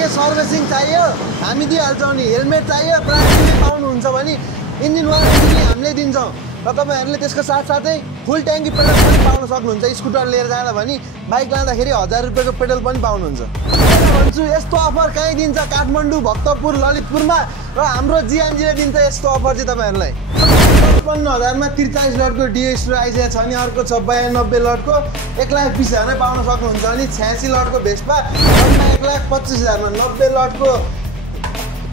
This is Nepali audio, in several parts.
के सर्भिसिङ चाहियो हामी दिइहाल्छौँ नि हेलमेट चाहियो प्राइभेटली पाउनुहुन्छ भने इन्जिन वारेन्टी पनि हामीले दिन्छौँ र तपाईहरुले त्यसको साथसाथै फुल ट्याङ्की पेट्रोल पनि पाउन सक्नुहुन्छ स्कुटर लिएर जाँदा भने बाइक लाँदाखेरि 1000 रुपैयाँको पेट्रोल पनि पाउनुहुन्छ भन्छु यस्तो अफर कहीँ दिन्छ काठमाडौँ भक्तपुर ललितपुरमा र हाम्रो जिएनजीले दिन्छ यस्तो अफर चाहिँ तपाईहरुलाई 55,000 मा 43 लटको डिओ स्टोर आइसकेको छ अनि अर्को छ 92 लटको 1,20,000 मै पाउन सक्नुहुन्छ अनि 86 लटको भेस्पा 1,25,000 मा 90 लटको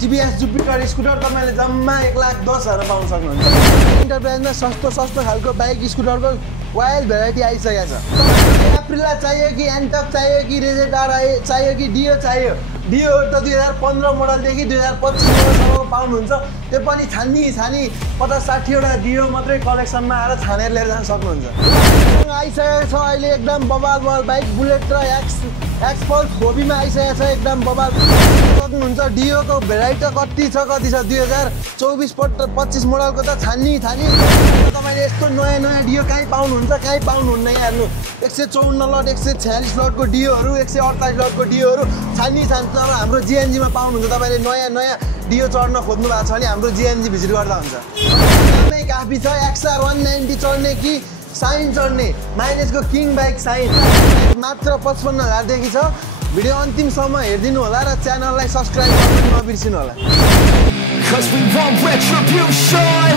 टिभीएस जुपिटर स्कुटर तपाईले जम्मा 1,10,000 पाउन सक्नुहुन्छ इन्टरप्राइजमा सस्तो खालको बाइक स्कुटरको वाइल्ड भेराइटी आइसकेको छ एप्रिला चाहियो कि एन्टक चाहियो कि रेजेटार चाहियो कि डिओ चाहियो डिओ त 2015 मोडलदेखि 2025 मोडलसम्म पाउनुहुन्छ त्यो पनि छानी 50-60 वटा डिओ मात्रै कलेक्सनमा आएर छानेर लिएर जान सक्नुहुन्छ आइसकेको छ अहिले एकदम बबाल बाइक बुलेट र एक्सपल्स खोबीमा आइसकेको छ एकदम बबाल सक्नुहुन्छ डिओको भेराइटी कति छ 2024-25 मोडलको त छानी तपाईले यस्तो नयाँ डिओ कहीँ पाउनुहुन्छ कहीँ पाउनुहुन्न हेर्नु 154 लट 146 लटको डिओहरू 148 लटको डिओहरू छानी तर हाम्रो जिएनजीमा पाउनुहुन्छ तपाईले नयाँ डिओ चढ्न खोज्नु भएको छ भने हाम्रो जिएनजी भिजिट गर्दा हुन्छ एकदमै काफी छ XR 190 चढ्ने कि साइन चढ्ने माइलेजको किङ बाइक साइन मात्र 55,000 देखि छ भिडियो अन्तिमसम्म हेर्दिनु होला र च्यानललाई सब्स्क्राइब गर्न नबिर्सिनु होला Cause we want retribution.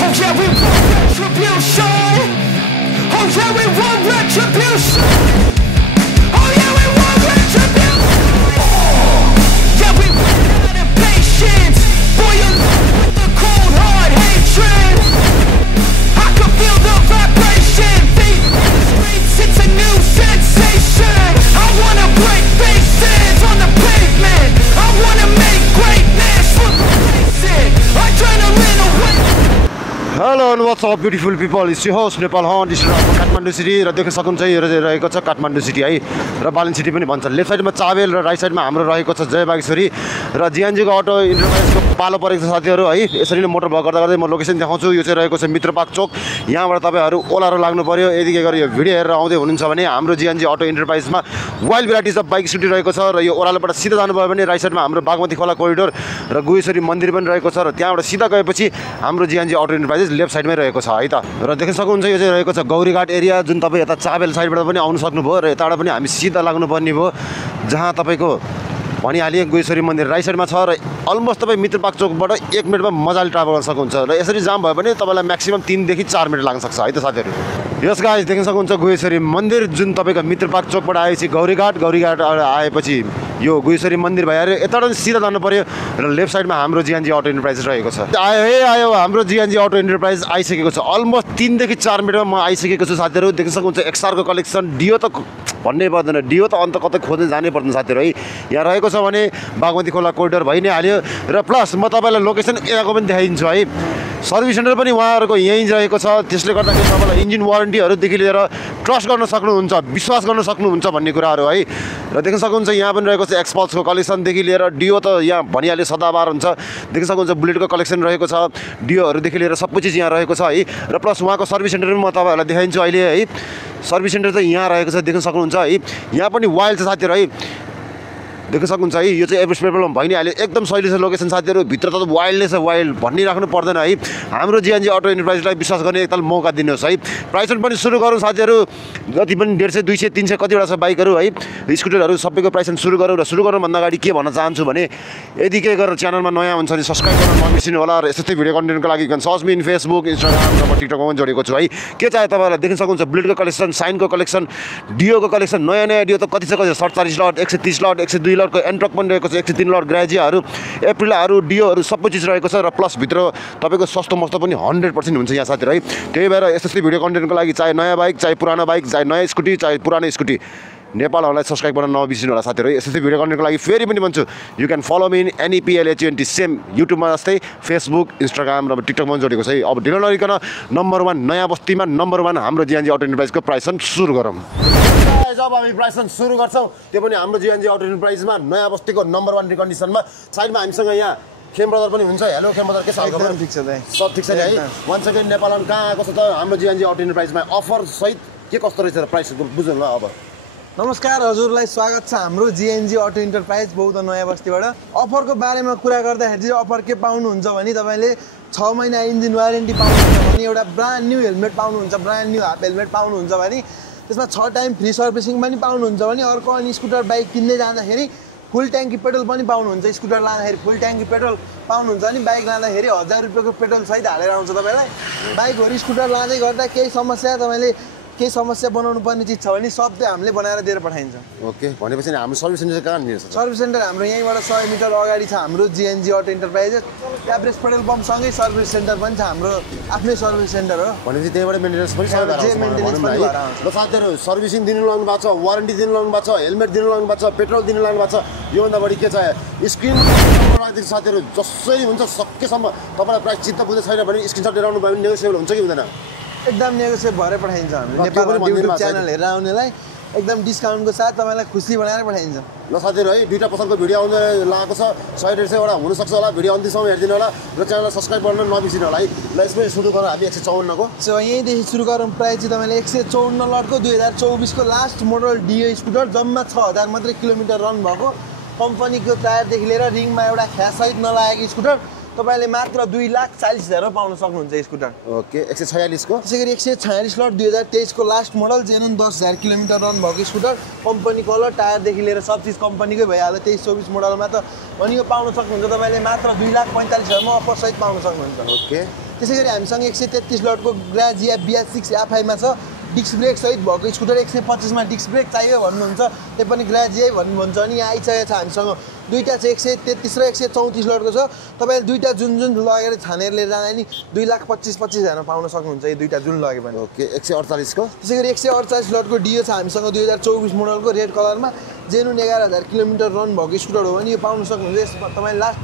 Oh yeah, we want retribution. Oh yeah, we want retribution. Oh yeah, we want retribution. Yeah, we run out of patience. Boy, you with the cold hard hatred. I can feel the vibration. Feet in the streets, it's a new sensation. I wanna break faces on the pavement. I wanna make greatness replace it. Adrenaline away. Hello and what's up beautiful people, it's your host Nepal Hunt Kathmandu city र देख्न सक्नुहुन्छ यो रहेको छ काठमाडौँ सिटी है र बालिन सिटी पनि भन्छ लेफ्ट साइडमा चाबेल र राइट साइडमा हाम्रो रहेको छ जय बागेश्वरी र जिएनजीको अटो इन्टरप्राइजको पालो परेको छ साथीहरू है यसरी नै मोटर भ्लग गर्दा गर्दै म लोकेसन देखाउँछु यो चाहिँ रहेको छ मित्रपार्क चोक यहाँबाट तपाईहरु ओलारो लाग्नु पर्यो यदि के गरे यो भिडियो हेरेर आउँदै हुनुहुन्छ भने हाम्रो जिएनजी अटो इन्टरप्राइजमा wild varieties of bike scooty रहेको छ र यो ओलारोबाट सिधा जानुभयो भने राइट साइडमा हाम्रो बागमती खोला कोरिडोर र गुहेश्वरी मन्दिर पनि रहेको छ र त्यहाँबाट सिधा गएपछि हाम्रो जिएनजी अटो इन्टरप्राइज लेफ्ट साइडमै रहेको छ है त र देख्न सक्नुहुन्छ यो चाहिँ रहेको छ गौरीघाट एरिया जुन तपाई यता चाबेल साइडबाट पनि आउन सक्नुभयो र यताबाट पनि हामी सिधा लाग्नु पर्ने भयो जहाँ तपाईको भनिहालिए गुहेश्वरी मन्दिर राइट साइडमा छ र अलमोस्ट तपाई मित्रपार्क चोकबाट 1 मिनेटमा मजाले ट्राभल गर्न सक्नुहुन्छ र यसरी जाम भयो भने तपाईलाई म्याक्सिमम 3 देखि 4 मिनेट लाग्न सक्छ है त साथीहरु यस गाइस देख्न सक्नुहुन्छ गुहेश्वरी मन्दिर जुन तपाईको मित्रपार्क चोकबाट आएपछि गौरीघाट आएपछि यो गुहेश्वरी मन्दिर भएर यताबाट सिधा जानु पर्यो र लेफ्ट साइडमा हाम्रो जिएनजी अटो इन्टरप्राइज रहेको छ आयो हाम्रो जिएनजी अटो इन्टरप्राइज आइसकेको छ अलमोस्ट 3 देखि 4 मिनेटमा म आइसकेको छु साथीहरु देख्न सक्नुहुन्छ XR को कलेक्सन डिओ त भन्नै पर्दैन डिओ त अन्त कतै खोज्न जानै पर्दैन साथीहरु है यहाँ रहेको छ भने बागमती खोला कोरिडोर भइ नै हाल्यो र प्लस म तपाईलाई लोकेसन यहाँको पनि देखाइदिन्छु है सर्भिस सेन्टर पनि उहाँहरुको यही रहेको छ त्यसले गर्दाखेरि तपाईलाई इन्जिन वारेन्टीहरु देखि लिएर ट्रस्ट गर्न सक्नुहुन्छ विश्वास गर्न सक्नुहुन्छ भन्ने कुराहरु है र देख्न सक्नुहुन्छ यहाँ पनि रहेको छ एक्सपल्सको कलेक्सन देखि लिएर डिओ त यहाँ भनिहाले सदाबार हुन्छ देख्न सक्नुहुन्छ बुलेटको कलेक्सन रहेको छ डिओहरु देखि लिएर सबै चीज यहाँ रहेको छ है र प्लस उहाँको सर्भिस सेन्टर पनि म तपाईहरुलाई देखाइदिन्छु अहिले है सर्भिस सेन्टर त यहाँ रहेको छ देख्न सक्नुहुन्छ है यहाँ पनि वाइल्ड छ साथीहरु है देख्न सक्नुहुन्छ है यो चाहिँ एभरेस्ट पेट्रोल भइ नै हाल्यो एकदम सजिलो छ लोकेसन साथीहरु भित्र त वाइल्डले छ वाइल्ड भनिराख्नु पर्दैन है हाम्रो जिएनजी अटो इन्टरप्राइजलाई विश्वास गर्ने एकताल मौका दिनुहोस् है प्राइस पनि सुरु गरौँ साथीहरु जति पनि 150 200 300 कतिवटा छ बाइकहरु है स्कुटरहरु सबैको प्राइस सुरु गरौँ र सुरु गर्न भन्दा अगाडि के भन्न चाहन्छु भने यदि के गरेर च्यानलमा नयाँ हुन्छ भने सब्स्क्राइब गर्न नबिर्सिनु होला र यस्तै भिडियो कन्टेन्टको लागि search me in Facebook Instagram र म टिकटकमा पनि जोडेको छु है के चाहे तपाईहरुलाई देख्न सक्नुहुन्छ बुलेटको कलेक्सन साइनको कलेक्सन डिओको कलेक्सन नयाँ डिओ त कति छ 47 लट 130 लट 102 लटको एन्ट्रक पनि रहेको छ 103 लट ग्राजियाहरु एप्रिलाहरु डिओहरु सबै चीज रहेको छ र प्लस भित्र तपाईको सस्तो मस्तो पनि 100% हुन्छ यहाँ साथीहरु है त्यही भएर यस्तै भिडियो कन्टेन्टको लागि चाहे नयाँ बाइक चाहे पुरानो बाइक चाहे नयाँ स्कुटी चाहे पुरानो स्कुटी नेपालहरुलाई सब्स्क्राइब गर्न नबिर्सिनु होला साथीहरु यस्तै भिडियो कन्टेन्टको लागि फेरि पनि भन्छु you can follow me in NEPLHUNT same युट्युबमा जस्तै फेसबुक इन्स्टाग्राम र टिकटकमा जोडेको छ है अब ढिलो नगरिकन नम्बर 1 नयाँ बस्तीमा नम्बर 1 हाम्रो जिएनजी अटो इन्टरप्राइजको प्राइसन सुरु गरौँ जब हामी प्राइसन सुरु गर्छौं त्यो पनि हाम्रो जिएनजी अटो इन्टरप्राइजमा नयाँ बस्तीको नम्बर 1 रिकन्डिसनमा साइडमा हामीसँग यहाँ खेम ब्रदर पनि हुन्छ हेलो खेम ब्रदर के छ एकदम ठीक छ दाइ सब ठीक छ नि है वन सेकेन्ड नेपालमा कहाँ आएको छ त हाम्रो जिएनजी अटो इन्टरप्राइजमा अफर सहित के कस्तो रहेछ प्राइस बुझ्नु ल अब नमस्कार हजुरलाई स्वागत छ हाम्रो जिएनजी अटो इन्टरप्राइज बौद्ध नयाँ बस्तीबाट। अफरको बारेमा कुरा गर्दाखेरि चाहिँ अफर के पाउनुहुन्छ भने तपाईँले 6 महिना इन्जिन वारेन्टी पाउनुहुन्छ भने एउटा ब्रान्ड न्यू हेलमेट पाउनुहुन्छ, ब्रान्ड न्यू हाफ हेलमेट पाउनुहुन्छ भने त्यसमा 6 टाइम फ्री सर्भिसिङ पनि पाउनुहुन्छ भने अर्को अनि स्कुटर बाइक किन्दै जाँदाखेरि फुल ट्याङ्की पेट्रोल पनि पाउनुहुन्छ। स्कुटर लाँदाखेरि फुल ट्याङ्की पेट्रोल पाउनुहुन्छ अनि बाइक लाँदाखेरि 1000 रुपियाँको पेट्रोल सहित हालेर आउँछ तपाईँलाई। बाइकहरू स्कुटर लाँदै गर्दा केही समस्या बनाउनु पर्ने चिज छ भने सब चाहिँ हामीले बनाएर दिएर पठाइन्छ। ओके, भनेपछि हाम्रो सर्भिस सेन्टर कहाँनिर छ? सर्भिस सेन्टर हाम्रो यहीँबाट 100 मिटर अगाडि छ हाम्रो GNG auto enterprises. Average petrol पम्पसँगै सर्भिस सेन्टर पनि छ, हाम्रो आफ्नै सर्भिस सेन्टर हो। भनेपछि त्यहीबाट मेन्टेनेन्स पनि ल साथीहरू, सर्भिसिङ दिनु लाग्नु भएको छ, वारेन्टी दिनु लाग्नु भएको छ, हेलमेट दिनु लाग्नु भएको छ, पेट्रोल दिनु लाग्नु भएको छ, योभन्दा बढी के चाहियो? स्क्रिन राखिदिनु साथीहरू, जसरी हुन्छ सकेसम्म तपाईँलाई प्राइस चित्त बुझ्दै छैन भने स्क्रिनसट लिएर आउनु भयो भने नेगोसिएबल हुन्छ कि हुँदैन? एकदम नेगोसिएट भएर पठाइन्छ। हामीले नेपालमा युट्युब च्यानल हेरेर आउनेलाई एकदम डिस्काउन्टको साथ तपाईँलाई खुसी बनाएर पठाइन्छ। ल साथीहरू है, दुईवटा पसलको भिडियो आउनु लागेको छ, 100-150वटा हुनसक्छ होला। भिडियो अन्तिमसम्म हेरिदिनु होला र च्यानललाई सब्सक्राइब गर्न नबिर्सिनु होला है। ल यसमै सुरु गरौँ हामी 154को। सो यहीँदेखि सुरु गरौँ। प्राइस चाहिँ तपाईँले 154 लटको 2024को लास्ट मोडल डिओ स्कुटर, जम्मा 6000 मात्रै किलोमिटर रन भएको, कम्पनीको टायरदेखि लिएर रिङमा एउटा ख्याससहित नलागेको स्कुटर तपाईँले मात्र 2,40,000 पाउन सक्नुहुन्छ स्कुटर। ओके, 146को। त्यसै गरी 146 लट 2023को last model, genuine 10,000 kilometre run भएको स्कुटर, कम्पनी कलर, टायरदेखि लिएर सब चिज कम्पनीकै भइहाल्यो। 23-24 मोडलमा त अनि यो पाउन सक्नुहुन्छ तपाईँले मात्र 2,45,000मा अफर सहित पाउन सक्नुहुन्छ। ओके, त्यसै गरी हामीसँग 133 लटको ग्राजिया BS6 FI-मा छ, डिस्क ब्रेक सहित भएको स्कुटर। 125मा डिस्क ब्रेक चाहियो भन्नुहुन्छ त्यो पनि ग्राजियै भन्नुहुन्छ भने यहाँ आइसकेको छ हामीसँग। दुईवटा छ, 133 र 134 लटको छ। तपाईँले दुईवटा जुन लगेर छानेर लिएर जाँदा नि 2,25,000 पाउन सक्नुहुन्छ यो दुईवटा जुन लगे भने। ओके, 148को। त्यसै गरी 148 लटको डिओ छ हामीसँग 2024 मोडलको, रेड कलरमा, जेनुन 11,000 किलोमिटर रन भएको स्कुटर हो भने यो पाउन सक्नुहुन्छ। यसमा तपाईँले लास्ट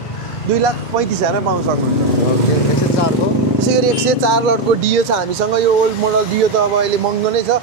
2,35,000 पाउन सक्नुहुन्छ। ओके, 104को। त्यसै गरी 104 लटको डिओ छ हामीसँग। यो ओल्ड मोडल डिओ त अब अहिले महँगो नै छ,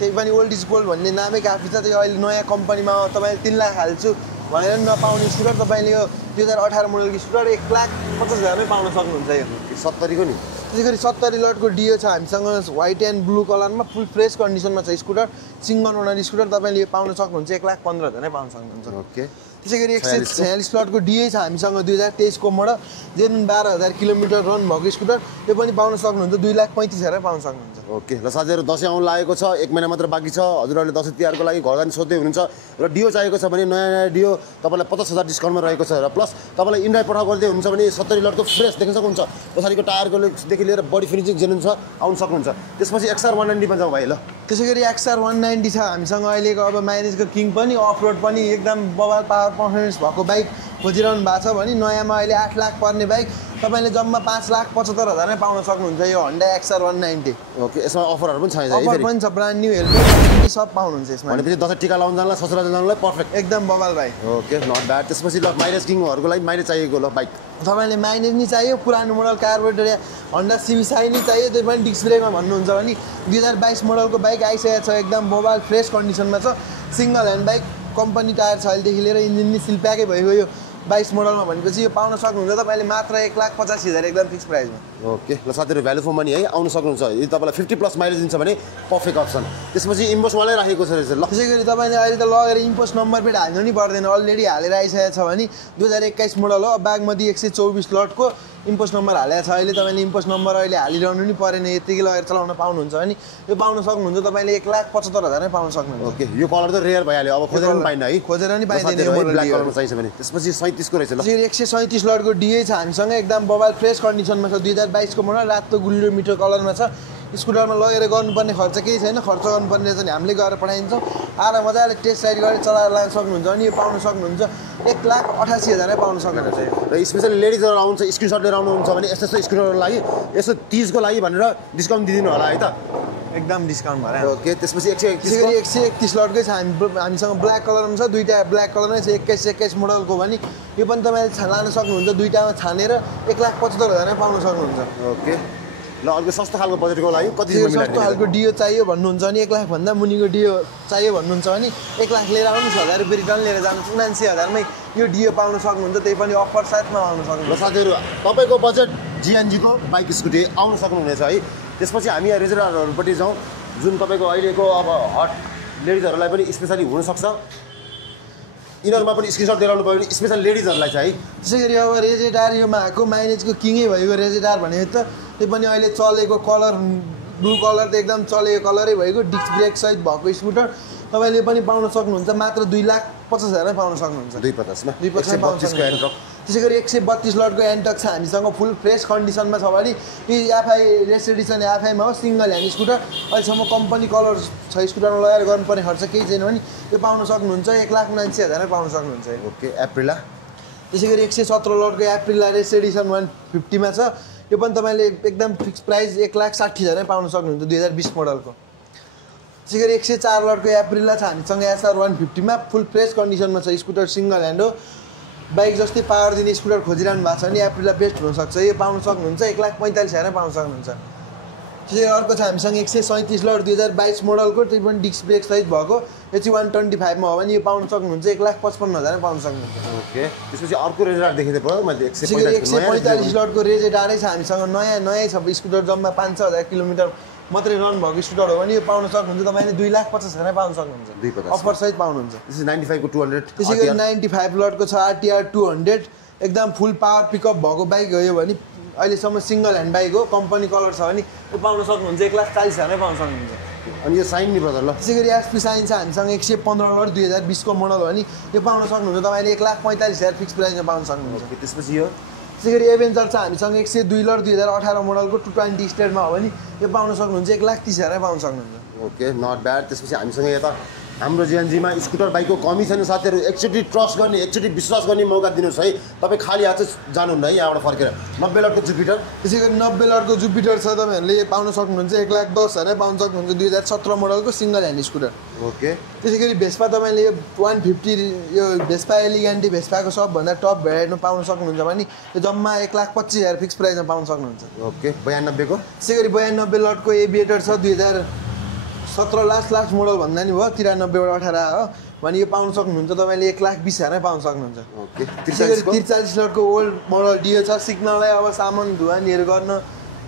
त्यही पनि ओल्ड इज गोल्ड भन्ने नामै काफी छ। त्यो अहिले नयाँ कम्पनीमा तपाईँले 3 लाख हाल्छु भनेर नपाउने स्कुटर तपाईँले यो 2018 मोडलको स्कुटर 1,50,000मै पाउन सक्नुहुन्छ। यो 70को नि। त्यसै गरी 70 लटको डिओ छ हामीसँग व्हाइट एन्ड ब्लू कलरमा, फुल फ्रेस कन्डिसनमा छ स्कुटर, सिङ्गल ओनर स्कुटर, तपाईँले यो पाउन सक्नुहुन्छ 1,15,000 पाउन सक्नुहुन्छ। ओके, त्यसै गरी 146 लटको डिओ छ हामीसँग 2023को मोडल, जेनुन 12,000 किलोमिटर रन भएको स्कुटर, त्यो पनि पाउन सक्नुहुन्छ 2,35,000 पाउन सक्नुहुन्छ। ओके, ल साथीहरू, दसैँ आउनु लागेको छ, 1 महिना मात्र बाँकी छ। हजुरहरूले दसैँ तिहारको लागि घर जाने सोध्दै हुनुहुन्छ र डिओ चाहिएको छ भने नयाँ डिओ तपाईँलाई 50,000 डिस्काउन्टमा रहेको छ र प्लस तपाईँलाई इन्डाइ पठाउ गर्दै हुनुहुन्छ भने 70 लटको फ्रेस देख्न सक्नुहुन्छ। पछाडिको टायरकोदेखि लिएर बडी फिनिसिङ जेनुन छ, आउनु सक्नुहुन्छ। त्यसपछि XR 190मा जाउँ भाइ। ल त्यसै गरी XR 190 छ हामीसँग अहिलेको, अब माइलेजको किङ पनि, अफ रोड पनि एकदम बबाल पावर पर्फर्मेन्स भएको बाइक खोजिरहनु भएको छ भने नयाँमा अहिले 8 लाख पर्ने बाइक तपाईँले जम्मा 5,75,000मै पाउन सक्नुहुन्छ यो होन्डा XR 190। ओके, यसमा अफरहरू पनि छ? अफर पनि छ, ब्रान्ड न्यू हेलमेट सब पाउनुहुन्छ यसमा। भनेपछि दसैँ टिका लाउनु जानलाई, ससुरा जानलाई पर्फेक्ट, एकदम बबाल भाइ। Okay, not bad. त्यसपछि ल माइलेज किङहरूको लागि माइलेज चाहिएको ल बाइक, तपाईँले माइलेज नि चाहियो, पुरानो मोडल कार्बोरेटर या होन्डा CB साई नि चाहियो, त्यो पनि डिस्क ब्रेकमा भन्नुहुन्छ भने 2022 मोडलको बाइक आइसकेको छ, एकदम मोबाइल फ्रेस कन्डिसनमा छ, single hand bike, company tyre छ अहिलेदेखि लिएर इन्जिन नि सिल प्याकै भएको यो 22 मोडलमा भनेपछि यो पाउन सक्नुहुन्छ तपाईँले मात्र 1,85,000 एकदम फिक्स प्राइसमा। ओके, ल साथीहरू, भ्यालु फर मनी है, आउनु सक्नुहुन्छ। यदि तपाईँलाई 50+ माइलेज दिन्छ भने पर्फेक्ट अप्सन। त्यसपछि इम्पोस्टवालै राखेको छ रहेछ। ल त्यसै गरी तपाईँले अहिले त लगेर इम्पोस्ट नम्बर प्लेट हाल्नु नि पर्दैन, अलरेडी हालेर आइसकेको छ भने 2021 मोडल हो, बागमती 124 लटको इम्पोस्ट नम्बर हालेको छ। अहिले तपाईँले इम्पोस्ट नम्बर अहिले हालिरहनु नि परेन, यतिकै लगेर चलाउन पाउनुहुन्छ भने यो पाउन सक्नुहुन्छ तपाईँले 1,75,000 पाउन सक्नुहुन्छ। ओके, यो कलर त रेयर भइहाल्यो, अब खोजेर पनि पाइन्न है, खोजेर नि पाइँदैन यो मोडल ब्ल्याक कलरमा चाहिन्छ भने। त्यसपछि 37को रहेछ। ल 137 लटको डिए छ हामीसँग, एकदम मोबाइल फ्रेस कन्डिसनमा छ, 2022को मोडल, रातो गुलियो मिटर कलरमा छ। स्कुटरमा लगेर गर्नुपर्ने खर्च केही छैन, खर्च गर्नुपर्ने रहेछ भने हामीले गएर पठाइन्छौँ। आएर मजाले टेस्ट राइड गरेर चलाएर लान सक्नुहुन्छ अनि यो पाउन सक्नुहुन्छ 1,88,000 पाउन सक्नुहुन्छ। र स्पेसली लेडिजहरू आउनुहुन्छ, स्क्रिनसट लिएर आउनुहुन्छ भने यस्तो स्कुटरको लागि, यसो 30को लागि भनेर डिस्काउन्ट दिदिनु होला है त, एकदम डिस्काउन्ट भएर। ओके, त्यसपछि 131 लटकै छ हामीसँग, ब्ल्याक कलरमा छ, दुईवटा ब्ल्याक कलरमै छ, 21 मोडलको भने यो पनि तपाईँले लान सक्नुहुन्छ, दुईवटामा छानेर 1,75,000 पाउन सक्नुहुन्छ। ओके, ल अर्को सस्तो खालको बजेटको लागि कति सस्तो खालको डिओ चाहियो भन्नुहुन्छ भने 1 लाख भन्दा मुनिको डिओ चाहियो भन्नुहुन्छ भने 1 लाख लिएर आउनुहोस्, 1000 रुपियाँ रिटर्न लिएर जानुहोस्, 79,000मै यो डिओ पाउन सक्नुहुन्छ, त्यही पनि अफर साथमा पाउन सक्नुहुन्छ। साथीहरू, तपाईँको बजेट जिएनजीको बाइक स्कुटी आउन सक्नुहुनेछ है। त्यसपछि हामी यहाँ रेजरहरूपट्टि जाउँ, जुन तपाईँको अहिलेको अब हट लेडिजहरूलाई पनि स्पेसली हुनसक्छ यिनीहरूमा पनि स्क्रिनसट दिएर आउनु पऱ्यो भने स्पेसल लेडिजहरूलाई चाहिँ त्यसै गरी अब रेजेटार योमा आएको माइलेजको किङै भएको रेजेटार भनेको त त्यो पनि अहिले चलेको कलर ब्लू कलर त एकदम चलेको कलरै भएको डिस्क ब्रेक सहित भएको स्कुटर तपाईँले पनि पाउन सक्नुहुन्छ मात्र 2,50,000 पाउन सक्नुहुन्छ 250 मा 250 पाउन सक्नुहुन्छ त्यसै गरी 132 लटको एन्टक छ हामीसँग फुल फ्रेस कन्डिसनमा छ भने यी एफआई रेस एडिसन एफआईमा हो सिङ्गल ह्यान्ड स्कुटर अहिलेसम्म कम्पनी कलर छ स्कुटरमा लगाएर गर्नुपर्ने खर्च केही छैन भने यो पाउन सक्नुहुन्छ 1,79,000 पाउन सक्नुहुन्छ ओके एप्रिला त्यसै गरी 117 लटको एप्रिला रेस एडिसन 150 मा छ यो पनि तपाईँले एकदम फिक्स प्राइस 1,60,000 पाउन सक्नुहुन्छ 2020 मोडलको त्यसै गरी 104 लटको एप्रिला छ हामीसँग एसआर 150 मा फुल फ्रेस कन्डिसनमा छ स्कुटर सिङ्गल ह्यान्ड हो बाइक जस्तै पावर दिने स्कुटर खोजिरहनु भएको छ भने एप्रिला बेस्ट हुनसक्छ यो पाउन सक्नुहुन्छ 1,45,000 पाउन सक्नुहुन्छ त्यसै अर्को छ हामीसँग 137 लट 2022 मोडलको त्यो पनि डिस्क ब्रेक सहित भएको यो चाहिँ 125 मा हो भने यो पाउन सक्नुहुन्छ 1,55,000 पाउन सक्नुहुन्छ ओके त्यसपछि अर्को रेजेटार देखेको थिएँ मैले 145 लटको रेजेटारै छ हामीसँग नयाँ छ स्कुटर जम्मा 5,000 किलोमिटर मात्रै रन भएको स्कुटर हो भने यो पाउन सक्नुहुन्छ तपाईँले 2,50,000 पाउन सक्नुहुन्छ अफर सहित पाउनुहुन्छ दिस इज 95 को 200 त्यसै गरी 95 लटको छ आरटीआर 200 एकदम फुल पावर पिकअप भएको बाइक हो यो भने अहिलेसम्म सिङ्गल ह्यान्ड बाइक हो कम्पनी कलर छ भने यो पाउन सक्नुहुन्छ 1,40,000 पाउन सक्नुहुन्छ अनि यो साइन नि ब्रदर ल त्यसै गरी एसपी साइन छ हामीसँग 115 लट 2020 को मोडल हो भने यो पाउन सक्नुहुन्छ तपाईँले 1,45,000 फिक्स प्राइसमा पाउन सक्नुहुन्छ त्यसपछि यो त्यसै गरी एभेन्जर छ हामीसँग 102 लट 2018 मोडलको 220 स्टेटमा हो भने यो पाउन सक्नुहुन्छ 1,30,000 पाउन सक्नुहुन्छ ओके नट ब्याड त्यसपछि हामीसँग यता हाम्रो जीवनजीमा स्कुटर बाइकको कमी छैन साथीहरू एकचोटि ट्रस्ट गर्ने एकचोटि विश्वास गर्ने मौका दिनुहोस् है तपाईँ खाली हात चाहिँ जानुहुन्न है यहाँबाट फर्केर 90 लटको जुपिटर त्यसै गरी 90 लटको जुपिटर छ तपाईँहरूले पाउन सक्नुहुन्छ 1,10,000 पाउन सक्नुहुन्छ 2017 मोडलको सिङ्गल ह्यान्ड स्कुटर ओके त्यसै गरी भेस्पा तपाईँले यो 150 यो भेस्पा एलिगेन्टी भेस्पाको सबभन्दा टप भेराइटीमा पाउन सक्नुहुन्छ भने यो जम्मा 1,25,000 फिक्स प्राइसमा पाउन सक्नुहुन्छ ओके 92 को त्यसै गरी 92 लटको एभिएटर छ 2017 लास्ट मोडल भन्दा नि भयो 93 18 हो भने यो पाउन सक्नुहुन्छ तपाईँले 1,20,000 पाउन सक्नुहुन्छ ओके त्यसै गरी 43 लटको ओल्ड मोडल डिओ छ सिक्नलाई अब सामान धुवानीहरू गर्न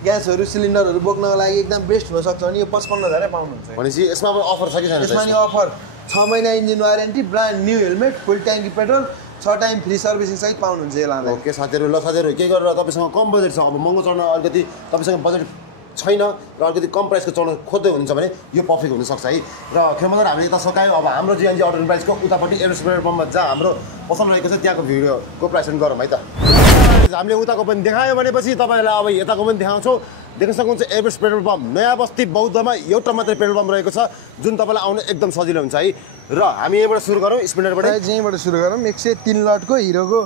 ग्यासहरू सिलिन्डरहरू बोक्नको लागि एकदम बेस्ट हुनसक्छ भने यो 55,000 पाउनुहुन्छ भनेपछि यसमा अब अफर छ कि छैन यसमा नि अफर 6 महिना engine warranty brand new helmet full ट्याङ्की पेट्रोल 6 टाइम फ्री सर्भिसिङ सहित पाउनुहुन्छ यसलाई ओके साथीहरू ल साथीहरू के गरेर तपाईँसँग कम बजेट छ अब महँगो चढ्न अलिकति तपाईँसँग बजेट छैन र अलिकति कम प्राइसको चढ्न खोज्दै हुनुहुन्छ भने यो पर्फेक्ट हुनसक्छ है र खेलमदर हामीले यता सकायो अब हाम्रो जिएनजी अटो प्राइसको उतापट्टि एभरेज पेट्रोल पम्पमा जहाँ हाम्रो पसल रहेको छ त्यहाँको भिडियोको प्राइस पनि गरौँ है त हामीले उताको पनि देखायो भनेपछि तपाईँहरूलाई अब यताको पनि देखाउँछौँ देख्न सक्नुहुन्छ एभरेज पेट्रोल पम्प नयाँ बस्ती बौद्धमा एउटा मात्रै पेट्रोल पम्प रहेको छ जुन तपाईँलाई आउनु एकदम सजिलो हुन्छ है र हामी यहीँबाट सुरु गरौँ स्प्लेन्डरबाट यहीँबाट सुरु गरौँ 103 लटको हिरोको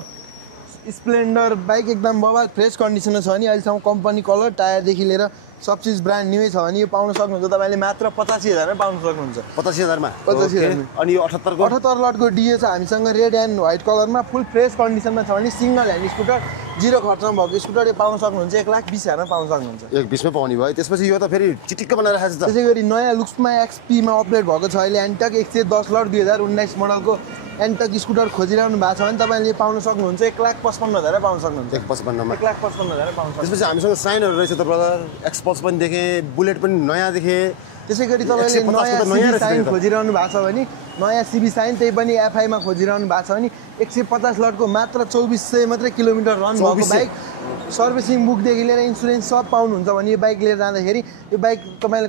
स्प्लेन्डर बाइक एकदम बबाल फ्रेस कन्डिसनमा छ भने अहिलेसम्म कम्पनी कलर टायरदेखि लिएर सब चिज ब्रान्ड न्यू छ भने यो पाउन सक्नुहुन्छ तपाईँले मात्र 85,000 पाउन सक्नुहुन्छ 85,000 मा 85,000 अनि यो 78 लटको डिए छ हामीसँग रेड एन्ड व्हाइट कलरमा फुल फ्रेस कन्डिसनमा छ भने सिङ्गल ह्यान्ड स्कुटर जिरो खर्चमा भएको स्कुटर यो पाउन सक्नुहुन्छ 1,20,000 पाउन सक्नुहुन्छ 120 मा पाउने भयो त्यसपछि यो त फेरि चिटिक्क बनाएर राखेको छ त्यसै गरी नयाँ लुक्समा एक्सपीमा अपडेट भएको छ अहिले एन्टक 110 लट 2019 मोडलको एन्टक स्कुटर खोजिरहनु भएको छ भने तपाईँले पाउन सक्नुहुन्छ 1,55,000 पाउन सक्नुहुन्छ 155 मा 1,55,000 पाउन सक्नुहुन्छ त्यसपछि हामीसँग साइनहरू रहेछ त ब्रदर एक्सपल्स पनि देखेँ बुलेट पनि नयाँ देखेँ त्यसै गरी तपाईँले नयाँ साइन खोजिरहनु भएको छ भने नयाँ सिबी साइन त्यही पनि एफआईमा खोजिरहनु भएको छ भने 150 लटको मात्र 2400 मात्रै किलोमिटर रन भएको बाइक सर्भिसिङ बुकदेखि लिएर इन्सुरेन्स सब पाउनुहुन्छ भने यो बाइक लिएर जाँदाखेरि यो बाइक तपाईँले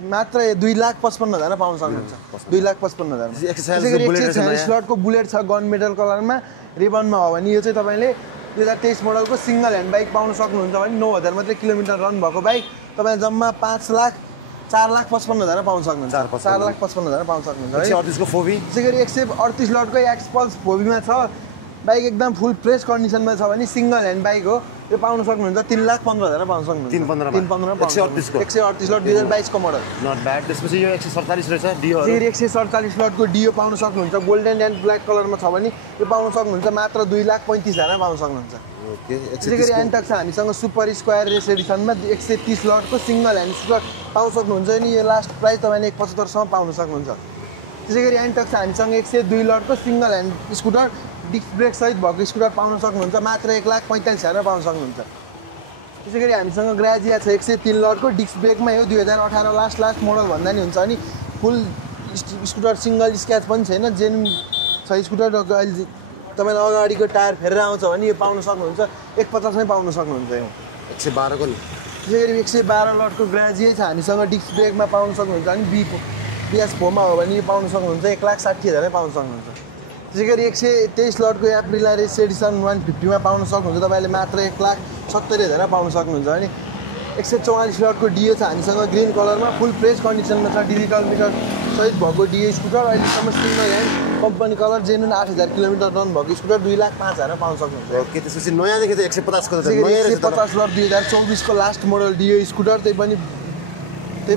मात्र 2,55,000 पाउन सक्नुहुन्छ 2,55,000 त्यसै गरी 146 लटको बुलेट छ गन मेटल कलरमा रिबनमा हो भने यो चाहिँ तपाईँले 2023 मोडलको सिङ्गल ह्यान्ड बाइक पाउन सक्नुहुन्छ भने 9,000 मात्रै किलोमिटर रन भएको बाइक तपाईँले जम्मा 4,55,000 पाउन सक्नुहुन्छ 4,55,000 पाउन सक्नुहुन्छ 138 को फोबी त्यसै गरी 138 लटको एक्सपल्स फोबीमा छ बाइक एकदम फुल फ्रेस कन्डिसनमा छ भने सिङ्गल ह्यान्ड बाइक हो यो पाउन सक्नुहुन्छ 3,15,000 पाउन सक्नुहुन्छ 3,15 138 लट 2022 को मोडल नट ब्याड त्यसपछि यो 147 रहेछ डिओ फेरि 147 लटको डिओ पाउन सक्नुहुन्छ गोल्डन एन्ड ब्ल्याक कलरमा छ भने यो पाउन सक्नुहुन्छ मात्र 2,35,000 पाउन सक्नुहुन्छ ओके त्यसै गरी एन्टक छ हामीसँग सुपर स्क्वायर रेस एडिसनमा 130 लटको सिङ्गल ह्यान्ड स्कुटर पाउन सक्नुहुन्छ नि यो लास्ट प्राइस तपाईँले 175 सम्म पाउन सक्नुहुन्छ त्यसै गरी एन्टक छ हामीसँग 102 लटको single hand scooter disc brake सहित भएको स्कुटर पाउन सक्नुहुन्छ मात्र 1,45,000 पाउन सक्नुहुन्छ त्यसै गरी हामीसँग ग्राजिया छ 103 लटको डिस्क ब्रेकमा हो 2018 लास्ट मोडल भन्दा नि हुन्छ अनि फुल स्कुटर सिङ्गल स्क्र्याच पनि छैन, जेन्युन छ स्कुटर। अहिले तपाईँलाई अगाडिको टायर फेरेर आउँछ भने यो पाउन सक्नुहुन्छ, 150 मै पाउन सक्नुहुन्छ। यो 112 को नि त्यसै गरी 112 लटको ग्राजिए छ हामीसँग, डिस्क ब्रेकमा पाउन सक्नुहुन्छ अनि BS4 मा हो भने यो पाउन सक्नुहुन्छ 1,60,000 मै पाउन सक्नुहुन्छ। त्यसै गरी 123 लटको एप्रिला रेस एडिसन 150 मा पाउन सक्नुहुन्छ तपाईँले मात्र 1,70,000 पाउन सक्नुहुन्छ। अनि 144 लटको डिओ छ हामीसँग ग्रिन कलरमा, फुल फ्रेस कन्डिसनमा छ, डिजिटल मिटर सहित भएको डिओ स्कुटर। अहिलेसम्म single hand company colour genuine 8,000 kilometre run भएको स्कुटर 2,05,000 पाउन सक्नुहुन्छ। ओके, त्यसपछि नयाँदेखि त 150 को त नयाँ रहेछ। 150 लट 2024 को लास्ट मोडल डिओ स्कुटर, त्यही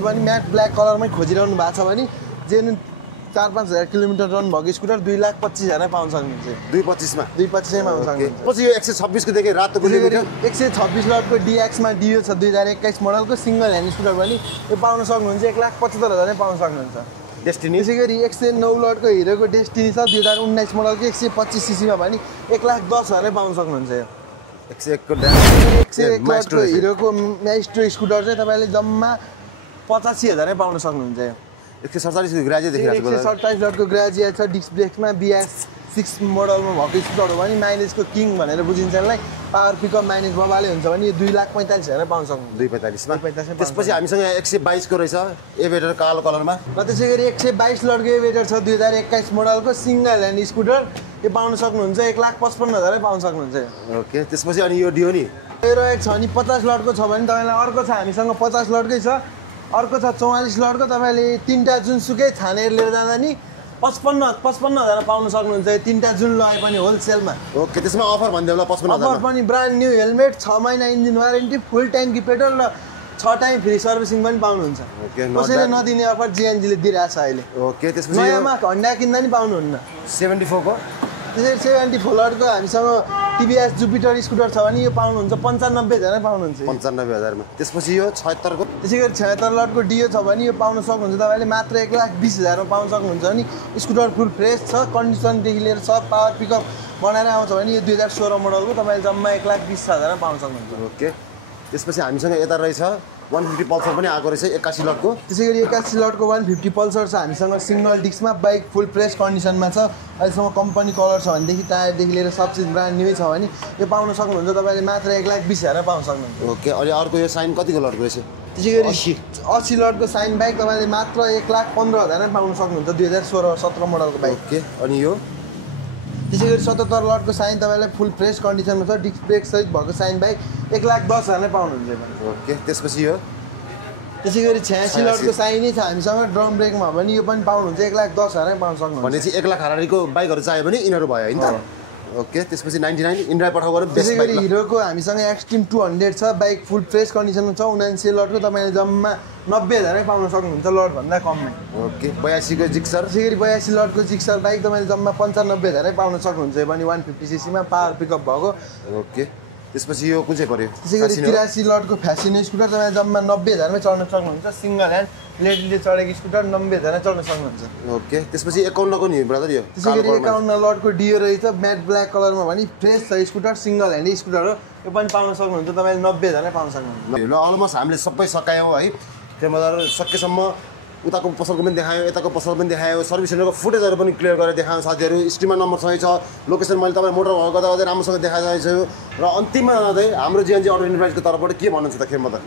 पनि म्याट ब्ल्याक कलरमै खोजिरहनु भएको छ भने जेन्युन 4-5,000 किलोमिटर रन भएको स्कुटर 2,25,000 पाउन सक्नुहुन्छ। 225 मा 225 मा पाउन सक्नुहुन्छ। पछि यो 126 को देखि रातो को 126 लटको DX मा डिओ छ 2021 मोडलको सिङ्गल ह्यान्ड स्कुटर भने यो पाउन सक्नुहुन्छ 1,75,000 पाउन सक्नुहुन्छ। डेस्टिनी। त्यसै गरी 109 लटको हिरोको डेस्टिनी छ 2019 मोडलको 125 सीसी मा भने 1,10,000 पाउन सक्नुहुन्छ। यो 101 को 101 लटको हिरोको म्यास्ट्रो स्कुटर चाहिँ तपाईँले जम्मा 85,000 पाउन सक्नुहुन्छ। यो 147 को ग्राजिए देखिरहेको छ। 127 लटको ग्राजिया छ डिस्क ब्रेकमा BS6 मोडलमा भएको स्कुटर हो भने माइलेजको किङ भनेर बुझिन्छ यसलाई। पावर पिकअप माइलेज बबाले हुन्छ भने यो 2,45,000 पाउन सक्नुहुन्छ। 245 मा। 245 मा। त्यसपछि हामीसँग 122 को रहेछ एभेटर कालो कलरमा। र त्यसै गरी 122 लटको एभेटर छ 2021 मोडलको सिङ्गल ह्यान्ड स्कुटर यो पाउन सक्नुहुन्छ 1,55,000 पाउन सक्नुहुन्छ। ओके, त्यसपछि अनि यो डिओ नि रहेको छ अनि 50 लटको छ भने तपाईँलाई अर्को छ हामीसँग 50 लटकै छ। अर्को छ 44 लटको, तपाईँले 3टा जुनसुकै छानेर लिएर जाँदा नि 55,000 पाउन सक्नुहुन्छ। यो 3टा जुन लगाए पनि होलसेलमा। ओके, त्यसमा अफर भनिदेऊ ल 55,000 अफर पनि ब्रान्ड न्यू हेलमेट, 6 महिना इन्जिन वारेन्टी, फुल ट्याङ्की पेट्रोल र 6 टाइम फ्री सर्भिसिङ पनि पाउनुहुन्छ। ओके, कसैले नदिने अफर GNG ले दिइरहेको छ अहिले। ओके, त्यसपछि नयाँमा हन्डा किन्दा नि पाउनुहुन्न। 74 को त्यसरी 74 लटको हामीसँग TVS जुपिटर स्कुटर छ भने यो पाउनुहुन्छ 95,000 पाउनुहुन्छ। 95,000 मा। त्यसपछि यो 76 को त्यसै गरी 76 लटको डिओ छ भने यो पाउन सक्नुहुन्छ तपाईँले मात्र 1,20,000 पाउन सक्नुहुन्छ। अनि स्कुटर फुल फ्रेस छ, कन्डिसनदेखि लिएर सब पावर पिकअप बनाएर आउँछ भने यो 2016 मोडलको तपाईँले जम्मा 1,20,000 पाउन सक्नुहुन्छ। ओके, त्यसपछि हामीसँग यता रहेछ 150 पल्सर पनि आएको रहेछ 81 लटको। त्यसै गरी 81 लटको 150 पल्सर छ हामीसँग सिङ्गल डिस्कमा, बाइक फुल फ्रेस कन्डिसनमा छ। अहिलेसम्म कम्पनी कलर छ भनेदेखि टायरदेखि लिएर सब चिज ब्रान्ड न्यू छ भने यो पाउन सक्नुहुन्छ तपाईँले मात्र 1,20,000 पाउन सक्नुहुन्छ। ओके, अनि अर्को यो साइन कतिको लटको रहेछ? त्यसै गरी 80 लटको साइन बाइक तपाईँले मात्र 1,15,000 पाउन सक्नुहुन्छ 2016-17 मोडलको बाइक। ओके, अनि यो त्यसै गरी 77 लटको साइन तपाईँलाई फुल फ्रेस कन्डिसनमा छ, डिस्क ब्रेक सहित भएको साइन बाइक 1,10,000 पाउनुहुन्छ। ओके, त्यसपछि यो त्यसै गरी 86 लटको साइनै छ हामीसँग ड्रम ब्रेकमा भने यो पनि पाउनुहुन्छ 1,10,000 पाउन सक्नुहुन्छ। भनेपछि 1,00,000 हारारीको बाइकहरू चाहियो भने यिनीहरू भयो हैन त? ओके, त्यसपछि 99 इन्ड्राइभ पठाउ गरेर बेस्ट त्यसै बाइक। गरी हिरोको हामीसँग एक्सट्रिम 200 छ, बाइक फुल फ्रेस कन्डिसनमा छ, 79 लटको तपाईँले जम्मा 90,000 पाउन सक्नुहुन्छ लटभन्दा कममै। ओके, 82 को जिक्सर। त्यसै गरी 82 लटको जिक्सर बाइक तपाईँले जम्मा 95,000 पाउन सक्नुहुन्छ। यो पनि 150 सीसीमा पावर पिकअप भएको। ओके, त्यसपछि यो कुन चाहिँ पर्यो? त्यसै गरी 83 लटको फ्यासिनो स्कुटर तपाईँले जम्मा 90,000 मै चढ्न सक्नुहुन्छ। सिङ्गल ह्यान्ड लेडीले चढेको स्कुटर 90,000 चढ्न सक्नुहुन्छ। ओके, त्यसपछि 51 को नि ब्रदर यो? त्यसै गरी 51 लटको डिओ रहेछ म्याट ब्ल्याक कलरमा भने फ्रेस छ स्कुटर, सिङ्गल ह्यान्ड स्कुटर हो, यो पनि पाउन सक्नुहुन्छ तपाईँले 90,000 पाउन सक्नुहुन्छ। ल अलमोस्ट हामीले सबै सकायौँ है। त्यो मतलब सकेसम्म उताको पसलको पनि देखायो, यताको पसल पनि देखायो, सर्भिस सेन्टरको फुटेजहरू पनि क्लियर गरेर देखायो साथीहरू। स्ट्रिममा नम्बरसँगै छ, लोकेसन मैले तपाईँलाई मोटर भएको गर्दा राम्रोसँग देखाइरहेको छु। र अन्तिममा जाँदै हाम्रो GNG अटो इन्टरप्राइजको तर्फबाट के भन्नुहुन्छ त खेरमा त?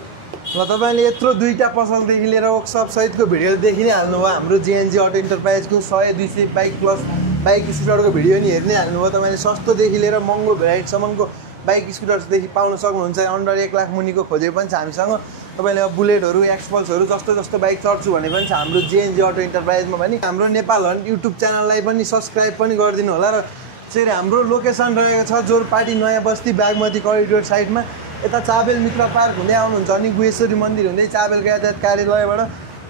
र तपाईँले यत्रो 2टा पसलदेखि लिएर वर्कसप सहितको भिडियो देखि नै हाल्नुभयो। हाम्रो GNG अटो इन्टरप्राइजको 100-200 बाइक प्लस बाइक स्कुटरको भिडियो नि हेर्नै हाल्नुभयो। तपाईँले सस्तोदेखि लिएर महँगो भेराइटीसम्मको बाइक स्कुटरदेखि पाउन सक्नुहुन्छ। अन्डर 1,00,000 मुनिको खोजे पनि छ हामीसँग। तपाईँले अब बुलेटहरू, एक्सपल्सहरू जस्तो बाइक चढ्छु भने पनि छ हाम्रो GNG अटो इन्टरप्राइजमा भने। हाम्रो नेपाल हन्ट युट्युब च्यानललाई पनि सब्सक्राइब पनि गरिदिनु होला। र त्यसरी हाम्रो लोकेसन रहेको छ जोरपाटी नयाँ बस्ती बागमती करिडोर साइडमा। यता चाबेल मित्र पार्क हुँदै आउनुहुन्छ अनि गुहेश्वरी मन्दिर हुँदै चाबेलको यातायात कार्यालयबाट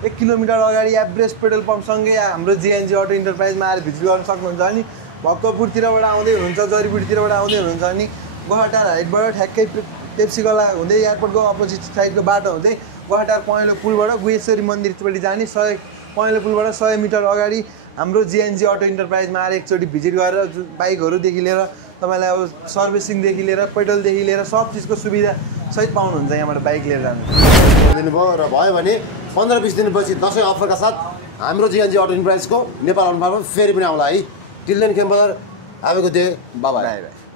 1 किलोमिटर अगाडि एभरेस्ट पेट्रोल पम्पसँगै हाम्रो GNG अटो इन्टरप्राइजमा आएर भिजिट गर्न सक्नुहुन्छ। अनि भक्कपुरतिरबाट आउँदै हुनुहुन्छ, जरीबुटीतिरबाट आउँदै हुनुहुन्छ अनि गोहाटार हाइटबाट ठ्याक्कै पेप्सी गला हुँदै एयरपोर्टको अपोजिट साइडको बाटो हुँदै गोहाटार पहेँलो पुलबाट गुहेश्वरी मन्दिरपट्टि जाने पहेँलो पुलबाट 100 मिटर अगाडि हाम्रो GNG अटो इन्टरप्राइजमा आएर एकचोटि भिजिट गरेर बाइकहरूदेखि लिएर तपाईँलाई अब सर्भिसिङदेखि लिएर पेट्रोलदेखि लिएर सब चिजको सुविधा सहित पाउनुहुन्छ यहाँबाट बाइक लिएर जानु दिनुभयो। र भयो भने 15-20 दिनपछि दसैँ अफरका साथ हाम्रो जिएनजी अटो इन्टरप्राइजको नेपाल अनुपातमा फेरि पनि आउँला है till then remember have a good day bye by